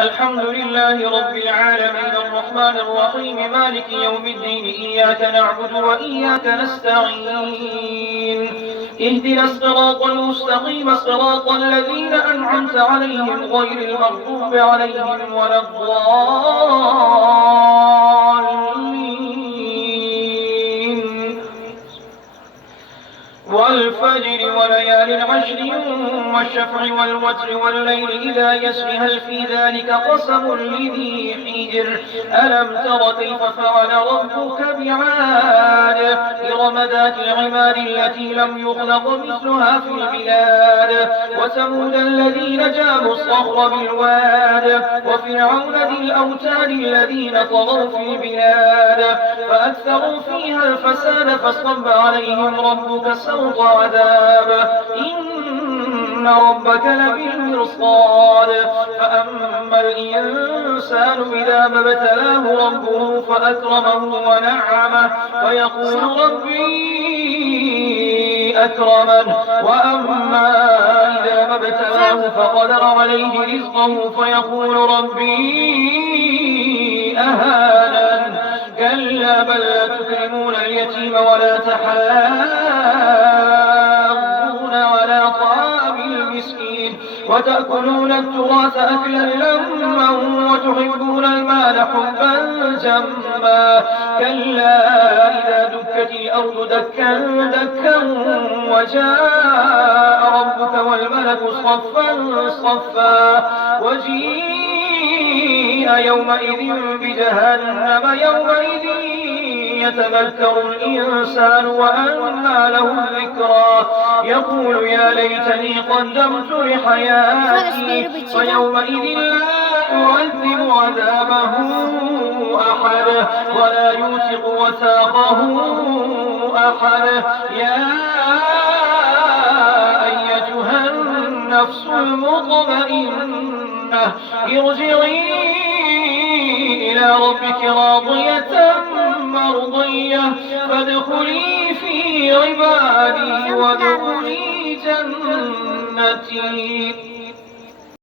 الحمد لله رب العالمين الرحمن الرحيم مالك يوم الدين إياك نعبد وإياك نستعين اهدنا الصراط المستقيم صراط الذين أنعمت عليهم غير المغضوب عليهم ولا الضالين والفجر وليال عشر والشفع والوتر والليل إذا يسر هل في ذلك قسم لذي حجر ألم تر كيف فعل ربك بعاد إرم ذات العماد التي لم يخلق مثلها في البلاد وثمود الذين جابوا الصخر بالواد وفرعون ذي الأوتاد الذين طغوا في البلاد فأكثروا فيها الفساد فصب عليهم ربك سوط عذاب إن ربك لبالمرصاد فأما الإنسان إذا ما ابتلاه ربه فأكرمه ونعمه فيقول ربي أكرمن وأما إذا ما ابتلاه فقدر عليه رزقه فيقول ربي أهانن كلا بل لا تكرمون اليتيم ولا تحاضون على طعام المسكين وتأكلون التراث أكلا لما وتحبون المال حبا جما كلا إذا دكت الأرض دكا دكا وجاء ربك والملك صفا صفا وجيء يومئذ بجهنم يومئذ يتذكر الإنسان وأنى له الذكرى يقول يا ليتني قدمت لحياتي فيومئذ لا يعذب عذابه أحد ولا يوثق وثاقه أحد يا أيتها النفس المطمئنة ارجعي إلى ربك راضية مرضية فادخلي في عبادي وادخلي جنتي.